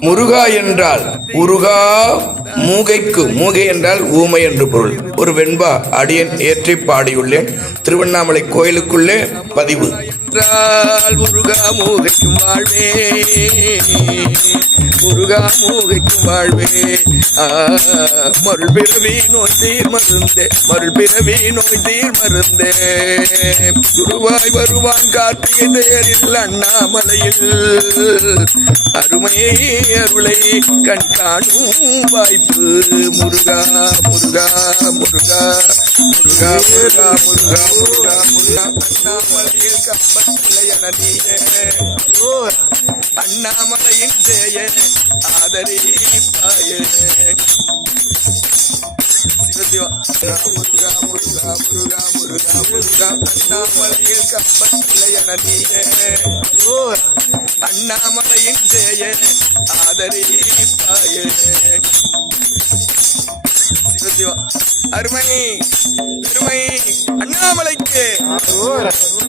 முருகா என்றால் உருகா மூகைக்கு மூகை என்றால் ஊமை என்று பொருள். ஒரு வெண்பா அடியன் ஏற்றி பாடியுள்ளேன். திருவண்ணாமலை கோயிலுக்குள்ளே பதிவு. பெற்றால் முருகா மூகைக்கும் வாழ்வே. முருகா மூகைக்கும் வாழ்வே. மருள் பிறவி நோய் தீர் மருந்தே. மருள் பிறவி நோய் தீர் மருந்தே. குருவாய் வருவான் கார்த்திகை தேரில் அண்ணாமலையில். அருமை அருளை கண் காணும் வாய்ப்பு. முருகா முருகா முருகா முருகா முருகா முருகா முருகா முருகா அண்ணாமலையில் கம்பன் நீயே அண்ணாமலையின் ஜெய ஆதரிப்பாயே சிவசிவா முருகா முருகா முருகா முருகா முருகா அண்ணாமலையில் கம்பன் நீயே அண்ணாமலையின் ஜெய ஆதரிப்பாயே அருமை பெருமை அண்ணாமலைக்கு.